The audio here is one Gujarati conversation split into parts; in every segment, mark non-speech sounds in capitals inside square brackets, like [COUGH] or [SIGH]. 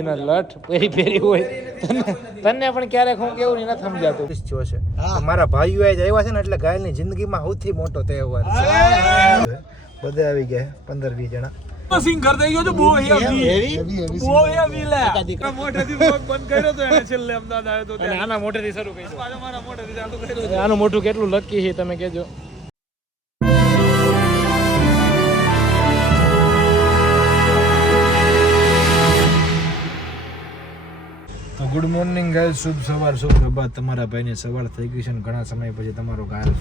એના લઠ પેરી પેરી હોય. તને પણ ક્યારેક હું કેવું નહીં સમજાતું. થયો છે. મારા ભાઈઓ આજ આવ્યા છે ને એટલે ગાયલની જિંદગીમાં સૌથી મોટો તહેવાર છે. બધે આવી ગયા પંદર વીસ જણા. સિંગ કર દઈ ગયો તો બહુ હેવી હેવી. હેવી બહુ હેવી લે. મોઢેથી vlog બંધ કર્યો તો એને છેલ્લે અમદાવાદ આવ્યો તો આના મોટેથી શરૂ કરી પાછો મારા ચાલુ કર્યો. આનું મોટું કેટલું લકી છે તમે કહેજો. ગુડ મોર્નિંગ ગાઈસ શુભ સવાર શુભ પ્રભાત. તમારા ભાઈને સવાર થઈ ગઈ છે ને ઘણા સમય પછી તમારો ગાયલ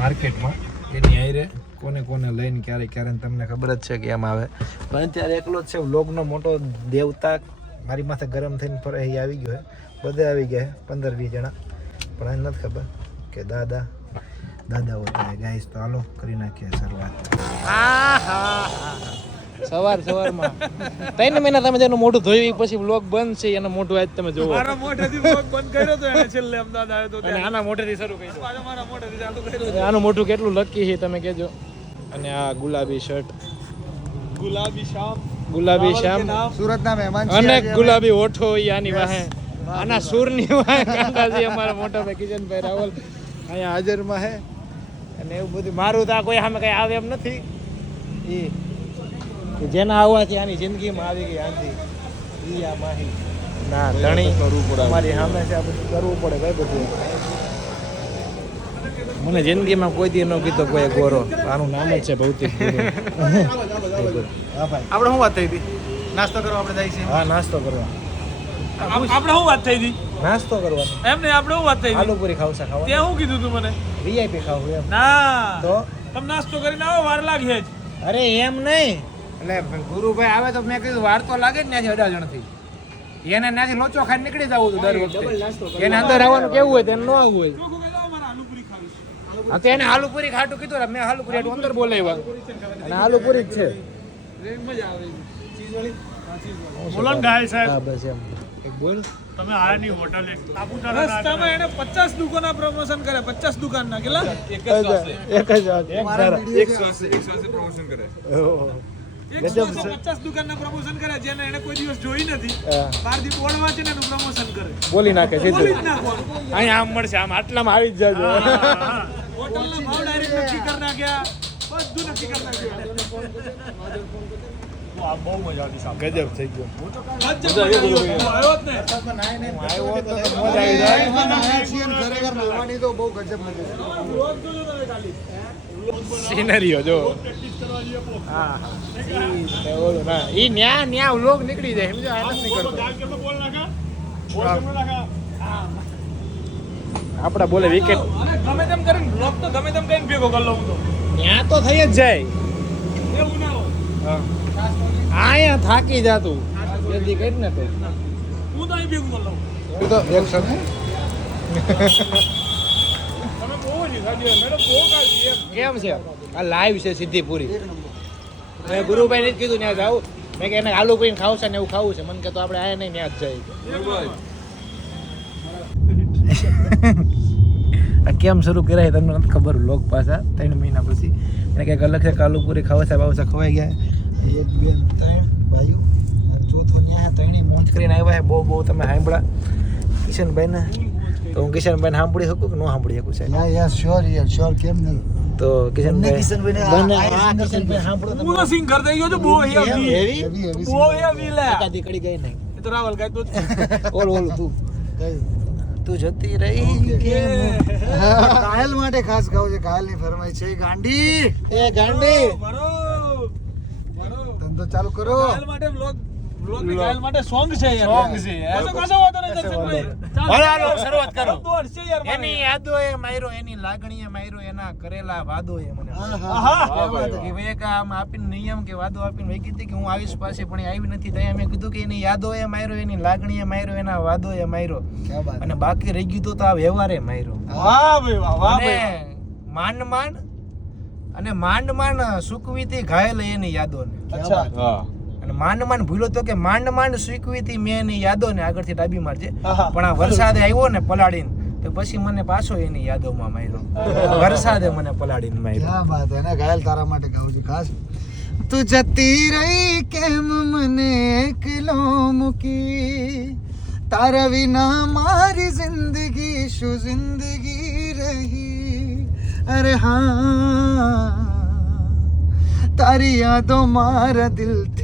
માર્કેટમાં. એની આઈરે કોને કોને લઈને ક્યારે ક્યારે તમને ખબર જ છે કે એમ આવે. પણ અત્યારે એકલો જ છે. વ્લોગનો મોટો દેવતા મારી માથે ગરમ થઈને ફરે એ આવી ગયો છે બધે આવી ગયા પંદર વીસ જણા. પણ એને નથી ખબર કે દાદા દાદા હોતા ગાઈસ તો હાલો કરી નાખીએ શરૂઆત. સવાર સવારમાં. ત્રણ મહિના તમે જેનું મોઢું ધોયું પછી વ્લોગ બંધ છે એનું મોઢું આજ તમે જોવો. મારા મોઢેથી vlog બંધ કર્યો તો એને છેલ્લે અમદાવાદ આવ્યો તો અને આના મોઢેથી શરૂ કર્યું. પાછો મારા મોઢેથી ચાલુ કર્યું આનું મોઢું કેટલું લકી છે તમે કહેજો. અને આ ગુલાબી શર્ટ ગુલાબી શામ. ગુલાબી શામ. સુરતના મહેમાન છે અને ગુલાબી ઓઠો આની વાહે. આના સૂરની વાહે કાંતાજી અમારા મોટા ભાઈ કિશનભાઈ રાવલ અહીંયા હાજરમાં હે. અને એવું બધું. મારું તો આ કોઈ સામે કઈ આવે એમ નથી. ઈ કે જેના આવવાથી આની જિંદગીમાં આવી ગઈ આંધી ઈ આ માહી. ના ધણી. અમારી સામે છે આ બધું કરવું પડે ભાઈ બધું. મને જિંદગીમાં કોઈ દી ન કીધો કોઈ ગોરો. આનું નામ જ છે ભૌતિક હા ભાઈ. આપણે શું વાત થઈ હતી? નાસ્તો કરવા આપણે જાય છે હા નાસ્તો કરવા. આપણે શું વાત થઈ હતી? નાસ્તો કરવાનો. એમ નહીં આપણે શું વાત થઈ આલુ પૂરી ખાવશે ખાવા ત્યાં શું કીધું તું મને? વીઆઈપી ખાવું એમ. ના. તો? તમે નાસ્તો કરીને આવો વાર લાગે જ. અરે એમ નહીં. એટલે ગુરુભાઈ આવે તો મેં કીધું વાર તો લાગે જ ત્યાંથી અડાજણથી એને ત્યાંથી લોચો ખાઈ નીકળી જવું હતું દર વખતે એને અંદર આવવાનું કેવું હોય તેને ન આવવું હોય આલુપુરી હા, તો એને આલુ ખાટું કીધું મેં આલુપુરી હાટું અંદર બોલાવ્યા અને આલુપુરી જ છે બોલો ને ગાય સાહેબ બસ એમ એક બોલ તમે આની હોટલે રસ્તામાં એને પચાસ દુકાનના પ્રમોશન કરે પચાસ દુકાનના કેટલા એક જ એક પ્રમોશન કરે જેને એને કોઈ દિવસ જોઈ નથી. હા. બહારથી બોર્ડ વાંચે ને એનું પ્રમોશન કરે. બોલી નાખે નાખવાનું. અહીંયા આમ મળશે આમ આટલામાં આવી જ જાજો. હોટલના ભાવ ડાયરેક્ટ નક્કી કરી નાખ્યા. બધું નક્કી કરી નાખ્યું. બહુ મજા આવી સાહેબ ગજબ થઈ ગયો. ખરેખર તો બહુ ગજબ મજા સિનરીઓ જો પ્રેક્ટિસ કરવા જઈએ પો હા ઈ ના ઈ ન્યા ન્યા વ્લોગ નીકળી જાય સમજો આ નથી આપડા બોલે વિકેટ ગમે તેમ કરીને બ્લોક તો ગમે તેમ કરીને ભેગો કરી લઉં તો ન્યા તો થઈ જ જાય. એવું ના હોય આયા થાકી જાતું જલ્દી કઈ ને તો. હું તો અહીં ભેગું કરી લઉં. તું તો એક સમય તમે બહુ જ સાજી મેડમ બહુ કાઢી એમ કેમ છે? આ લાઈવ છે સીધી પૂરી મેં ગુરુભાઈ ને જ કીધું ત્યાં જાવ મેં કે એને આલુ ખાવ છે ને એવું ખાવું છે. મને કે તો આપણે આયા નહીં, ત્યાં જ આ કેમ શરૂ કરાય તમને નથી ખબર? લોક પાછા, ત્રણ મહિના પછી. એને કંઈક અલગ છે કાલુ પૂરી ખાવા સાહેબ આવશે ખવાઈ ગયા. એક, બે, ત્રણ ભાઈઓ. ચોથું ન્યા ત્રણેય મોજ કરીને આવ્યા બહુ બહુ તમે સાંભળ્યા. કિશનભાઈને તો હું કિશનભાઈને સાંભળી શકું કે ન સાંભળી શકું સાહેબ? યા યા શ્યોર યાર શ્યોર કેમ નહીં? તો કિશનભાઈ કિશનભાઈને કિશનભાઈ સાંભળો હું તો સિંગ કરી દઈ ગયો છું બહુ હેવી હેવી. હેવી? હેવી? બહુ હેવી લે. એકાદી ગઈ નહીં. એ તો રાવલ ગાય તો [LAUGHS] ઓલ ઓલ તું. તું જતી રહી કે કાયલ માટે ખાસ ગાવ છે. કાયલની ફરમાઈ છે. ગાંડી એ ગાંડી બરો બરો ધંધો ચાલુ કરો. કાયલ માટે વ્લોગ વ્લોગ ને કાયલ માટે સોંગ છે યાર. સોંગ છે, એ તો કશો વાતો નહીં દર્શનભાઈ. ચાલ. શરૂઆત કરો. એની યાદો એ માર્યો એની લાગણીએ માર્યો એના કરેલા વાદો એ મને આહા. આહા. ક્યાં વાત હે. કે ભાઈ એક આમ આપીને નિયમ કે વાદો આપીને વહી કીધી કે હું આવીશ પાસે પણ આવી નથી. ત્યાં મેં કીધું કે એની યાદો એ માર્યો એની લાગણીએ માર્યો એના વાદો એ માર્યો અને બાકી રહી ગયું તો તો આ વ્યવહારે માર્યો વાહ ભાઈ વાહ વાહ અને ભાઈ. માંડ માંડ અને માંડ માંડ સુકવીતી ઘાયલ એની યાદોને. અચ્છા અને માંડ માંડ ભૂલો તો કે માંડ માંડ સ્વીકવીતી મેં એની યાદો ને આગળથી ડાબી મારજે. પણ આ વરસાદ આવ્યો ને પલાળીને તો પછી મને પાછો એની યાદોમાં માર્યો. વરસાદે મને પલાળીને માર્યો. ક્યાં વાત હે ને? ઘાયલ તારા માટે ગાઉં છું ખાસ. તું જતી રહી કેમ મને એકલો મૂકી? તારા વિના મારી જિંદગી શું જિંદગી રહી? અરે હા તારી યાદો મારા દિલથી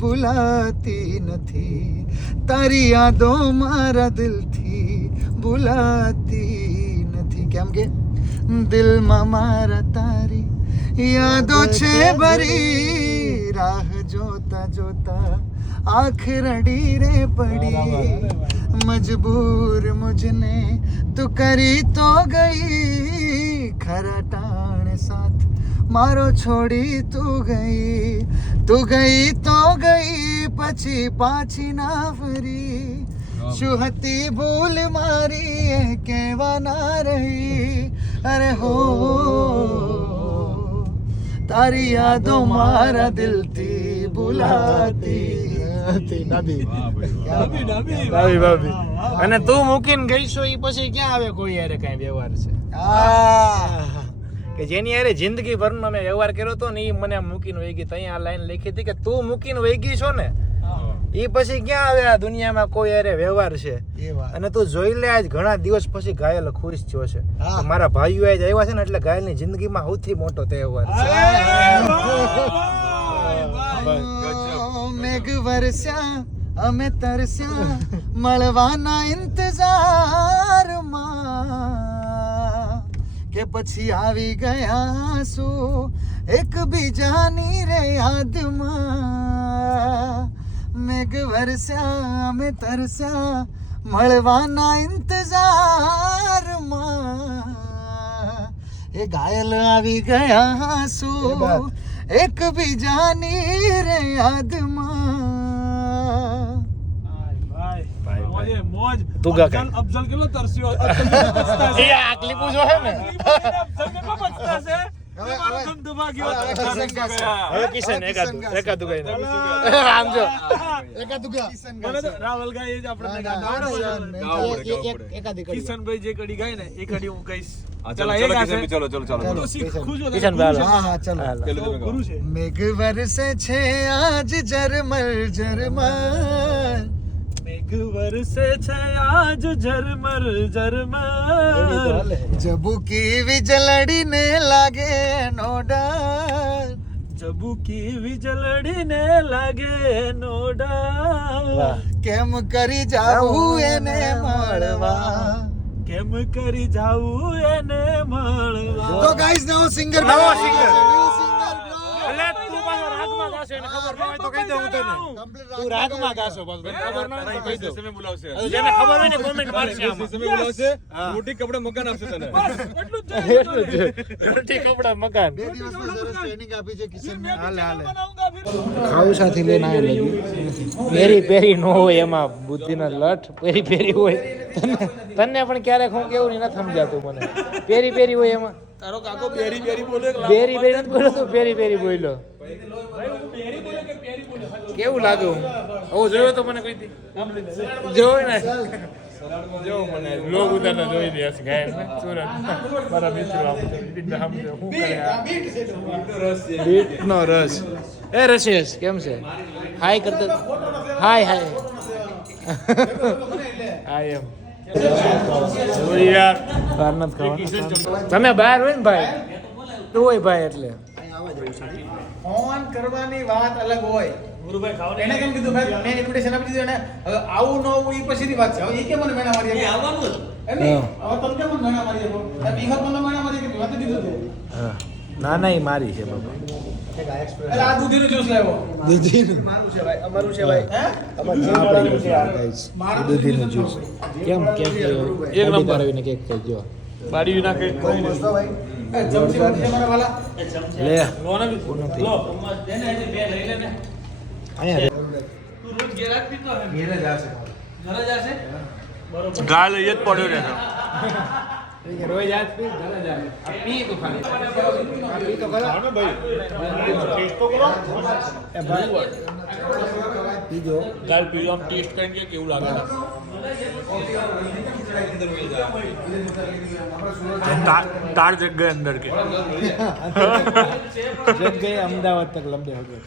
ભૂલાતી નથી. તારી યાદો મારા દિલથી ભૂલાતી નથી. કેમ કે દિલમાં મારા તારી યાદો છે ભરી. રાહ જોતા જોતા આંખ રડી રે પડી. મજબૂર મુજને તું કરી તો ગઈ. ખરા ટાણ સાથ મારો છોડી તું ગઈ તું ગઈ તો ગઈ પછી પાછી ના ફરી. શું હતી ભૂલ મારી એ કહેવા ના રહી? અરે હો. તારી યાદો મારા દિલથી ભૂલાતી અને તું મૂકીને ગઈશો એ પછી ક્યાં આવે કોઈ યારે કઈ વ્યવહાર છે? આ. કે જેની અરે જિંદગી ભરનો મેં વ્યવહાર કર્યો તો ને એ મને મૂકીને વહી ગઈ. ત્યાં આ લાઈન લખી હતી કે તું મૂકીને વહી ગઈ છો ને? એ પછી ક્યાં આવે આ દુનિયામાં કોઈ અરે વ્યવહાર છે? અને તું જોઈ લે આજ ઘણા દિવસ પછી ઘાયલ ખુશ થયો છે. હા. મારા ભાઈઓ આજ આવ્યા છે ને એટલે ઘાયલની જિંદગીમાં સૌથી મોટો તહેવાર છે. મેઘ વરસ્યા અમે તરસ્યા મળવાના ઇંતજારમાં. કે પછી આવી ગયા શું એકબીજાની રે યાદમાં. મેઘ વરસ્યા અમે તરસ્યા મળવાના ઇંતજારમાં. એ ઘાયલ આવી ગયા શું એકબીજાની રે યાદમાં. ભાઈ, મોજ. તું ગા અફઝલ- અફઝલ કેટલો તરસ્યો અફઝલ કેટલો પછતા છે. આ ક્લિપો જો હે ને? અફઝલ કેટલો છે. એ. કિશનભાઈ જે કડી ગાય ને એ કડી હું કહીશ. મેઘ વરસે છે આજ જરમર ઝરમર. મેઘ વરસે છે આજ ઝરમર ઝરમર જબુકી વીજળીને લાગે નો ડર જબુકી વીજળીને લાગે નો ડર. કેમ કરી જાવું એને મળવા કેમ કરી જાવું એને મળવા તો ગાઈઝ નવો સિંગર નવો. સિંગર તું પાછો રાગમાં ન હોય તો કહી દઉં લઈને નો હોય એમાં બુદ્ધિના લઠ પેરી પેરી હોય. તને પણ ક્યારેક હું કેવું નહીં સમજાતું મને. પેરી પેરી હોય એમાં. તારો કાકો પેરી પેરી બોલે પેરી પેરી બોલો પેરી પેરી બોલ્યો. કેવું લાગે હું જોયો તો મને કઈ જોયો ને? જો મને. લોગ ઉતારતા જોઈ દે હશે ગાયન સુરત. મારા મિત્રો આમ બીજા આમ જો શું કરે આ? બીટનો રસ. એ રસેશ કેમ છે? હાય કરતા હાય હાય હાય એમ. તમે બહાર હોય ને ભાઈ? તું હોય ભાઈ એટલે. ફોન કરવાની વાત અલગ હોય. ગુરુભાઈ ખાવા એને કેમ કીધું? ભાઈ મેં ઇન્વિટેશન આપી દીધું એને. હવે આવું ન આવું એ પછીની વાત છે. હવે એ કેમ મને મેણા મારી આપી? એમ હવે તમે કેમ મને મેણા મારી આપો? આ મને મેણા મારી આપી, વાત દીધું હતું. ના ના એ મારી છે બાબા આ દૂધીનું જ્યુસ લાવ્યો. મારું છે ભાઈ, અમારું છે ભાઈ. હે? દૂધીનું જ્યુસ કેમ કેક એક નંબર. આવીને કેક ખાઈ જો બાડી નાખે બહુ મસ્ત હો ભાઈ. એ ચમચી વાળી છે મારા વાલા. લે લો ને બી. નથી. લો એને એને બે લઈ લે ને અહીંયા તું રોજ ગેરાજ પીતો હે ઘેરે જ આવશે. ઘરે જશે બરોબર ગાળ લઈ જ પડ્યો રહેતો રોજ આજ પી ઘરે જ આવે. આ પી તો ખાલી આ પી તો ખરા એ ભાઈ પીજો ગાળ પીલો આમ ટેસ્ટ કરીને કે કેવું લાગે तार તાર જગ ગયે અંદર કે. જગ ગયે અમદાવાદ તક લંબે હો ગયે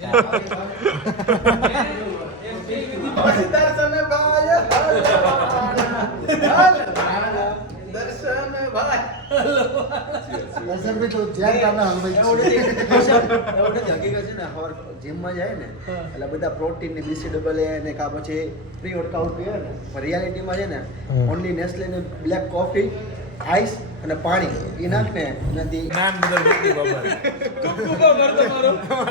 દર્શન ભાઈ. દર્શન તો ધ્યાન કાના હલવાઈ હકીકત છે. ને હવાર જીમમાં જાય ને એટલે બધા પ્રોટીન ને બીસી ડબલ એ ને કા પછી પ્રી વર્કઆઉટ પીવે ને પણ રિયાલિટીમાં છે ને ઓનલી નેસ્લે ને બ્લેક કોફી આઈસ અને પાણી એ નાખ ને એનાથી જ્ઞાન બદલ કુક્કુ બાબા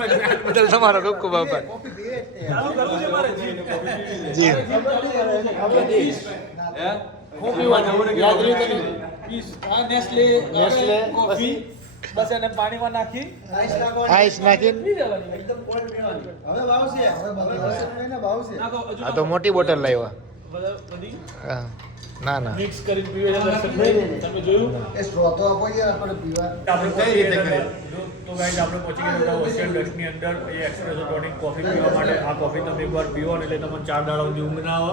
જ્ઞાન બદલ તમારો કુક્કુ બાબા કોફી પીવે જ તે. જી યાદ રહી તમે નેસ્લે નેસ્લે કોફી? બસ એને પાણીમાં નાખી. આઈસ નાખો. પીવાની. હવે હવે દર્શન ભાઈને ભાવશે નાખો હજુ આ તો મોટી બોટલ લાવ્યા. બધી હા. ના ના. મિક્સ કરીને પીવે છે તમે જોયું? એ સ્ટ્રો તો આપો યાર આપણે પીવા. આપણે કઈ રીતે હતા. તો ગાઈઝ આપણે પહોંચી ગયા હતા ઓશિયન ડસ્ટની અંદર. એ એક્સપ્રેસો ટોનિક કોફી પીવા માટે. આ કોફી તમે એકવાર પીવો ને એટલે તમને ચાર દાડા સુધી ઊંઘ ના આવે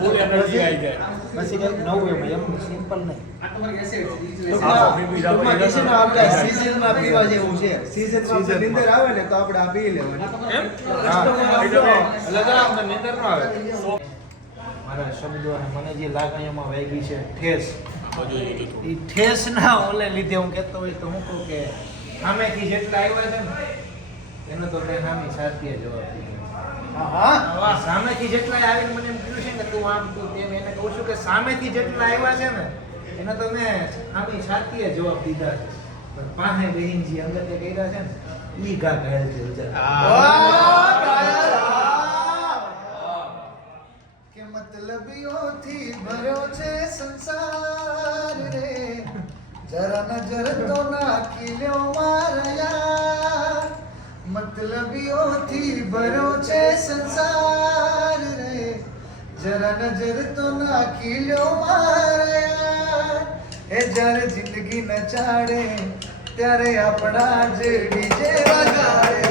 ફૂલ એનર્જી આવી જાય. પછી કંઈક નવું એમ એમ સિમ્પલ નહીં. આ કોફી પીધા પછી આપણે seasonમાં પીવા જેવું છે. નીંદર આવે ને તો આપણે આ પી લેવાની. એમ? જરા અમને નીંદર ન આવે. મારા શબ્દો અને મને જે લાગણીઓમાં વેગી છે ઠેસ. એ ઠેસ ના ઓલે લીધે હું કહેતો હોય તો હું કહું કે સામેથી જેટલા આવ્યા છે ને એનો તો સામે સાચી જવાબ દીધો. હા, હા. સામેથી જેટલા આવીને મને એમ કીધું છે ને કે તું આમ તું તેમ એને કહું છું કે સામેથી જેટલા આવ્યા છે ને એનો તો મેં સામે સાચી જવાબ દીધા છે. પણ પાસે બેહીન અંગતે કર્યા છે ને ઈ ગા ઘાયલ છે વિચાર. કે મતલબીઓથી ભર્યો છે સંસાર રે. જરા નજર તો નાખી લ્યો મારયા. મતલબીઓથી ભર્યો છે સંસાર રે. જરા નજર તો નાખી લ્યો મારયા. એ જ્યારે જિંદગી નચાડે ત્યારે આપણા જે ડીજે વગાડે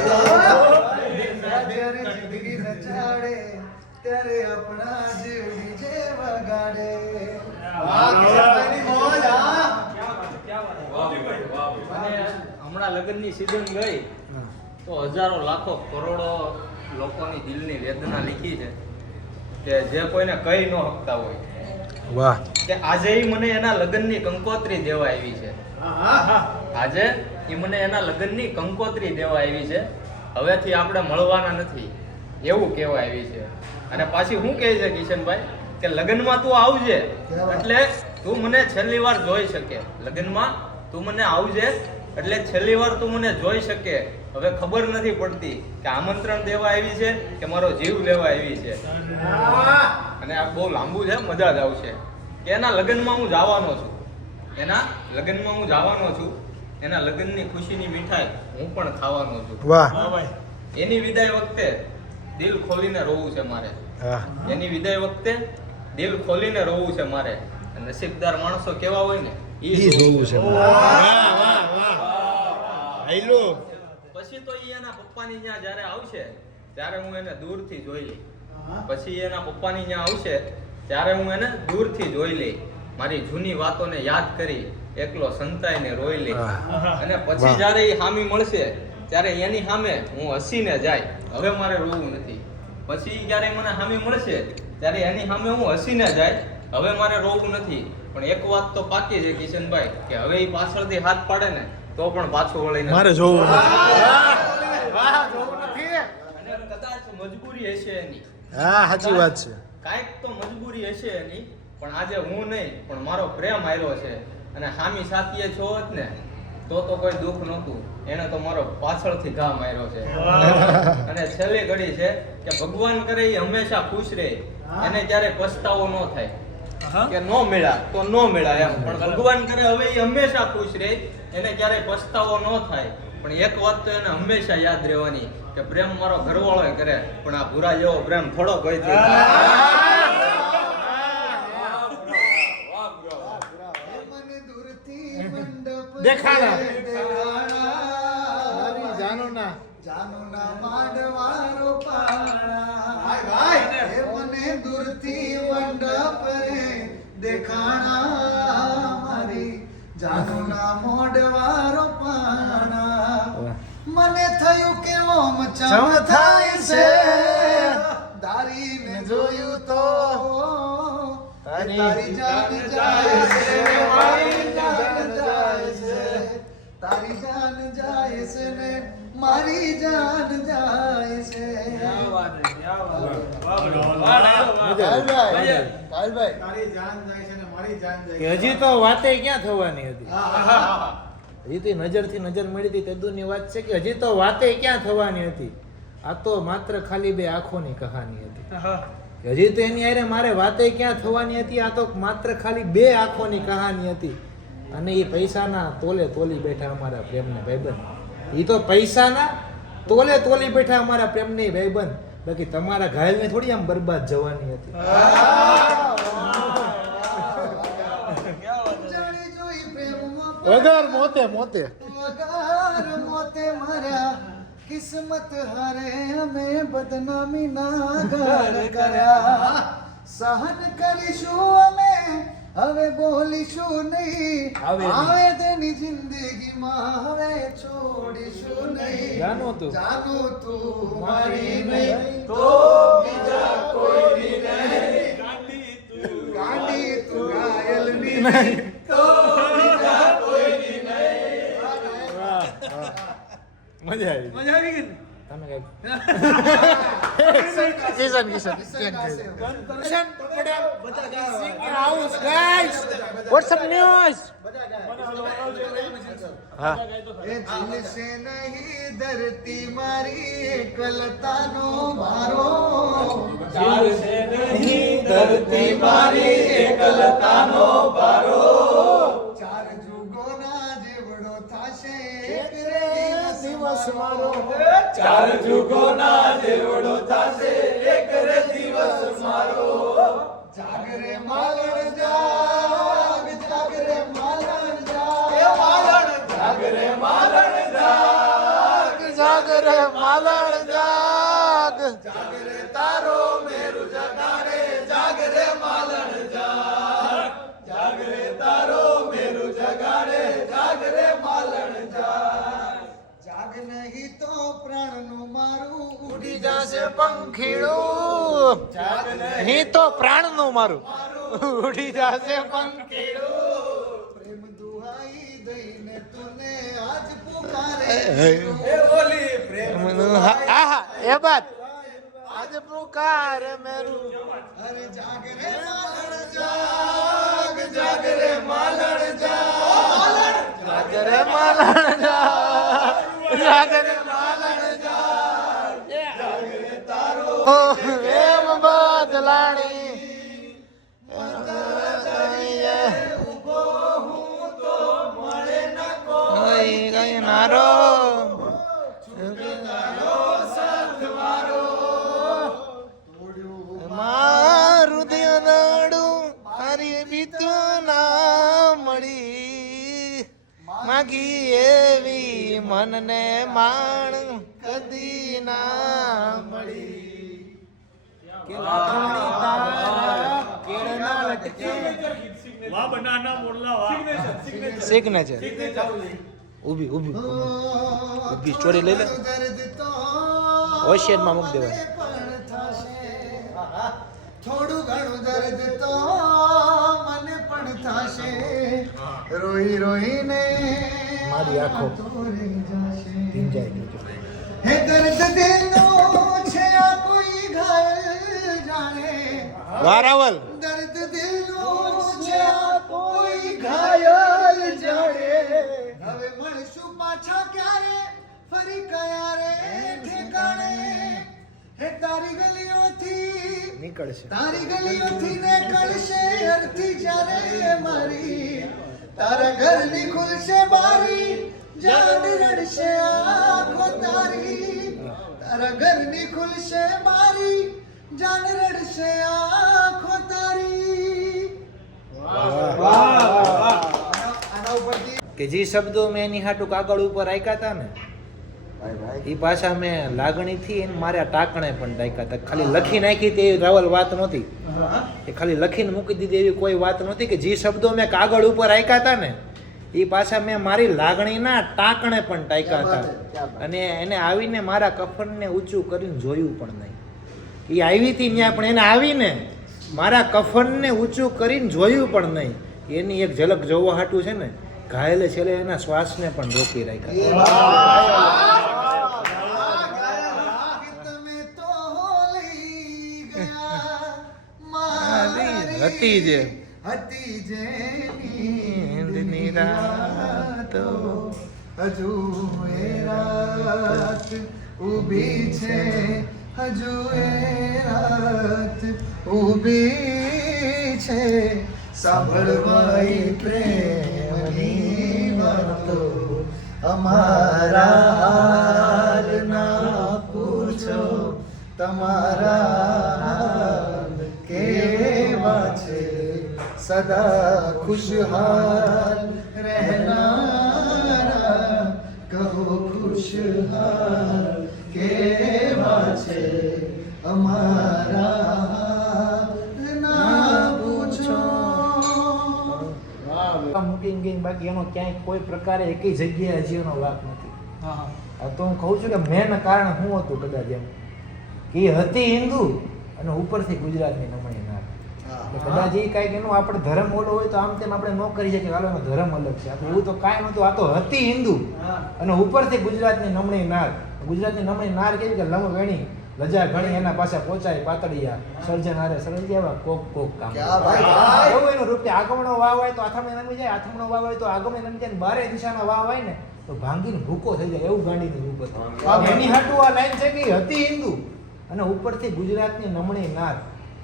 જ્યારે જિંદગી નચાડે ત્યારે આપણા જ જે વગાડે. વાહ કિશનભાઈની મોજ હમણાં લગ્નની સિઝન ગઈ તો હજારો લાખો કરોડો લોકોની દિલની વેદના લીખી છે કે જે કોઈને કહી ન શકતા હોય. વાહ. કે આજે મને એના લગ્નની કંકોત્રી દેવા આવી છે. આજે એ મને એના લગ્નની કંકોત્રી દેવા આવી છે. હવેથી આપણે મળવાના નથી. એવું કહેવા આવી છે. અને પાછી હું કહે છે કિશનભાઈ કે લગ્નમાં તું આવજે. એટલે તું મને છેલ્લી વાર જોઈ શકે. લગ્નમાં તું મને આવજે એટલે છેલ્લી વાર તું મને જોઈ શકે. હવે ખબર નથી પડતી કે આમંત્રણ દેવા આવી છે કે મારો જીવ લેવા આવી છે. અને આ બહુ લાંબુ છે મજા જ આવશે. કે એના લગ્નમાં હું જવાનો છું. એના લગ્નમાં હું જવાનો છું. એના લગ્નની ખુશીની મીઠાઈ હું પણ ખાવાનો છું. વાહ. એની વિદાય વખતે દિલ ખોલીને રોવું છે મારે. એની વિદાય વખતે દિલ ખોલીને રોવું છે મારે. નસીબદાર માણસો કેવા હોય ને એ રોવું છે પછી તો એના પપ્પાની ત્યાં જ્યારે આવશે ત્યારે હું એને દૂરથી જોઈ લઈ. પછી એના પપ્પાની ત્યાં આવશે ત્યારે હું એને દૂરથી જોઈ લઈ. મારી જૂની વાતોને યાદ કરી એકલો સંતાઈને રોઈ લઈ. અને પછી જ્યારે એ હામી મળશે ત્યારે એની સામે હું હસીને જાય. હવે મારે રોવું નથી. પછી જ્યારે મને હામી મળશે ત્યારે એની સામે હું હસીને જાય. હવે મારે રોવું નથી. પણ એક વાત તો પાકી છે કિશનભાઈ કે હવે એ પાછળથી હાથ પાડે ને તો પણ પાછો વળીને મારે જોવું અને કદાચ મજબૂરી હશે એની. હા સાચી વાત છે. કાંઈક તો મજબૂરી હશે એની પણ આજે હું નહીં પણ મારો પ્રેમ આવ્યો છે. અને હામી સાથીએ છો જ ને તો તો કોઈ દુઃખ નહોતું. એને તો મારો પાછળથી ઘા માર્યો છે. અને છેલ્લી ઘડી છે કે ભગવાન કરે એ હંમેશા ખુશ રહે. એને ક્યારે પસ્તાવો ન થાય. કે નો મેળા તો નો મેળા એમ. પણ ભગવાન કરે હવે એ હંમેશા ખુશ રહે. એને ક્યારે પસ્તાવો ન થાય. પણ એક વાત તો એને હંમેશા યાદ રહેવાની કે પ્રેમ મારો ઘરવાળો કરે પણ આ ભૂરા જેવો પ્રેમ થોડો કોઈ મને દૂરથી દેખાડા. જાનુના માંડવારો પાણા એ મને દૂરથી મંડપ રે દેખાણા મારી. જાનુના મોઢવારો પાણા મને થયું કે ઓમ ચમ થાય છે. દારીને જોયું તો. તારી જાન જાય હજી તો વાતે ક્યાં થવાની હતી? હજી તો નજરથી નજર મળી હતી તેદુની વાત છે કે હજી તો વાતે ક્યાં થવાની હતી? આ તો માત્ર ખાલી બે આંખોની કહાની હતી. હજી તો એની આરે મારે વાતે ક્યાં થવાની હતી આ તો માત્ર ખાલી બે આંખોની કહાની હતી. અને એ પૈસાના તોલે તોલી બેઠા અમારા પ્રેમને ભાઈબંધ. એ તો પૈસાના તોલે તોલી બેઠા અમારા પ્રેમની ભાઈબંધ. બાકી તમારા ઘાયલને થોડી આમ બરબાદ જવાની હતી. વગર મોતે મોતે. મોતે મારા કિસ્મત હારે અમે બદનામી ના ઘર કર્યા. સહન કરીશું અમે હવે બોલીશું નહીં આવે નહીં. આવે તેની જિંદગીમાં હવે છોડીશું નહીં જાનો તું. જાનો તું મારી નહીં તો બીજા કોઈ નહીં ગાંડી તું ઘાયલની નહીં તો બીજા કોઈની નહીં મજા આવી મજા આવી ગઈ ને? તમે કઈ કિશન કિશન કિશન વોટ્સઅપ ન્યૂઝ હા દિલ સે નહીં ધરતી મારી એકલતાનો ભારો ધરતી મારી એકલતાનો ચાર દિવસ મારો ચાર જુગોના જેવડો થશે એક રે દિવસ મારો. જાગરે માલણ જાગ જાગરે માલણ જાગ. એ માલણ જાગરે માલણ જાગ જાગરે માલણ જાગ. જાગરે તારો મેરુ જગાડે જશે પંખીડું. જાગ નહીં તો પ્રાણનું મારું. ઉડી જશે પંખીડું. પ્રેમ દુહાઈ દઈને તુને આજ પુકારે. આહા એ બાત આજ પુકાર મેરું. અરે જાગરે માલણ જાગ જાગરે માલણ જાગ. જાગરે માલણ જાગ. જાગરે માલણ. બદલાણી નારો. મારું ધ્યાન મારી બીતું ના મળી. માગી એવી મનને માણ વાહ બનાના મોરલા વાહ સિગ્નેચર ઊભી ઊભી ઊભી સ્ટોરી લઈ લે. ઓશિયનમાં મૂકી દેવાય. થોડું ઘણું દર્દ તો મને પણ થશે. રોઈ રોઈને મારી આંખો. ભીંજાઈ ગઈ હે દર્દ દિલનો વારાવલ. દર્દ દિલનો છે કોઈ ઘાયલ જાડે. હવે મળશું પાછા ક્યારે? ફરી કયા રે ઠેકાણે? હે તારી ગલીઓથી નીકળશે. તારી ગલીઓથી ને કળશે અરથી જ્યારે મારી. તારા ઘરની ખુલશે બારી જાન રડશે આંખો તારી. તારા ઘરની ખુલશે બારી જાન રડશે આંખો તારી. આના- આના ઉપરથી કે જે શબ્દો મેં એની હાટું કાગળ ઉપર રાખ્યા હતા ને એ પાછા મેં લાગણીથી એને મારે ટાંકણે પણ ટાંક્યા હતા. ખાલી લખી નાખી તે રાવલ વાત નહોતી. એ ખાલી લખીને મૂકી દીધી એવી કોઈ વાત નહોતી કે જે શબ્દો મેં કાગળ ઉપર રાખ્યા હતા ને એ પાછા મેં મારી લાગણીના ટાંકણે પણ ટાંક્યા હતા. અને એને આવીને મારા કફનને ઊંચું કરીને જોયું પણ નહીં. એ આવી હતી ત્યાં પણ એને આવીને મારા કફનને ઊંચું કરીને જોયું પણ નહીં. એની એક ઝલક જોવા હાટું છે ને ઘાયલે છેલ્લે એના શ્વાસને પણ રોકી રાખ્યા હતી. જે. હતી જે હજુ એ રાત ઊભી છે. હજુ એ રાત ઊભી છે. સાંભળવાઈ પ્રેમની વાતો. અમારા હાલ ના પૂછો. તમારા કેવા છે? સદા ખુશહાલ રહેનારા. કહો ખુશહાલ. કેવા છે? અમારા હાલ ના પૂછો. મૂકી ગઈ બાકી એનો ક્યાંય કોઈ પ્રકારે એકેય જગ્યાએ હજી એનો વાક નથી. આ તો હું કહું છું કે મેન કારણ શું હતું કદાચ એમ? કે એ હતી હિન્દુ અને ઉપરથી ગુજરાતની નમણી કદાચ એ કાંઈક એનું આપણે ધર્મ ઓલો હોય તો આમ તેમ આપણે ન કરી શકીએ. હાલો એનો ધર્મ અલગ છે. એવું તો કાંઈ નહોતું. આ તો હતી હિન્દુ અને ઉપરથી ગુજરાતની નમણી નાર ગુજરાતની નમણી નાર કેવી કે લંગ વેણી લજા ઘણી એના પાસે પહોંચાય પાતળિયા સર્જન હારે કેવા કોક કોક કામ. એવું એનું રૂપિયા આગમણો વાવ હોય તો આથમે નમી જાય આથમણો વાવ હોય તો આગમે નમી જાય બારે દિશાનો વાવ હોય ને તો ભાંગીને ભૂકો થઈ જાય એવું ગાંડીનું રૂપ હતું. એની હાટું આ લાઈન છે કે હતી હિન્દુ. અને ઉપરથી ગુજરાતની નમણી નાર.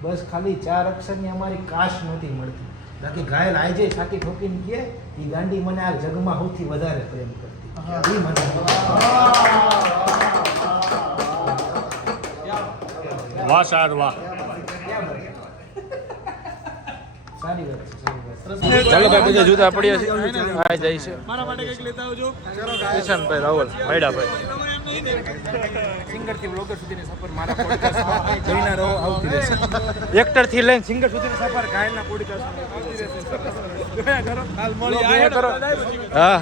બસ ખાલી ચાર અક્ષરની અમારી કાશ નહોતી મળતી. બાકી ઘાયલ આજે છાતી ઠોકીને કહે એ ગાંડી મને આ જગમાં સૌથી વધારે પ્રેમ મને વાહ સાર વાહ. ચાલો ભાઈ બધા જૂતા પડ્યા છે. આ જાય છે મારા માટે કંઈક લેતા આવજો. કિશનભાઈ રાવલ ભાઈડાભાઈ સિંગરથી બ્લોગર સુધીની સફર મારા પોડકાસ્ટમાં જોઈના રહો. આવતી રહેશે એક્ટરથી લઈને સિંગર સુધીની સફર ઘાયલના પોડકાસ્ટ આવતી રહેશે કરો? હા.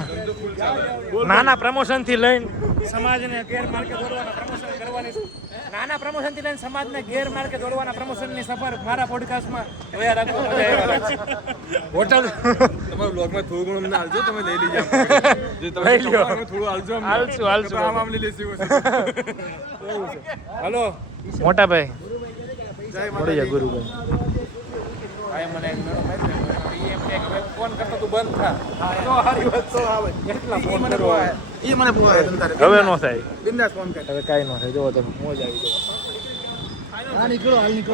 નાના પ્રમોશનથી લઈને સમાજને ગેરમાર્ગે દોરવાના પ્રમોશન કરવાની નાના પ્રમોશનથી લઈને સમાજને ગેરમાર્ગે દોરવાના પ્રમોશનની સફર મારા પોડકાસ્ટમાં જોયા રાખો. આવ્યા હોટલ. તમારા બ્લોગમાં થોડું ઘણું અમને આલજો તમે લઈ લીજો. જે તમે થોડું આલજો. આલશું, આલશું. આમ આમ લઈ લેશું. હલો. મોટા ભાઈ. જય ગુરુભાઈ. ભાઈ મને કે હવે ફોન કરતો તું બંધ થા. તો હારી વાત તો આવે. એટલા ફોન કરવા એ મને પૂછે તમ હવે નો થાય. બિંદાસ ફોન કર. હવે કઈ નો થાય. જો તમે મોજ આવી જાય હા નીકળો હાલ નીકળો.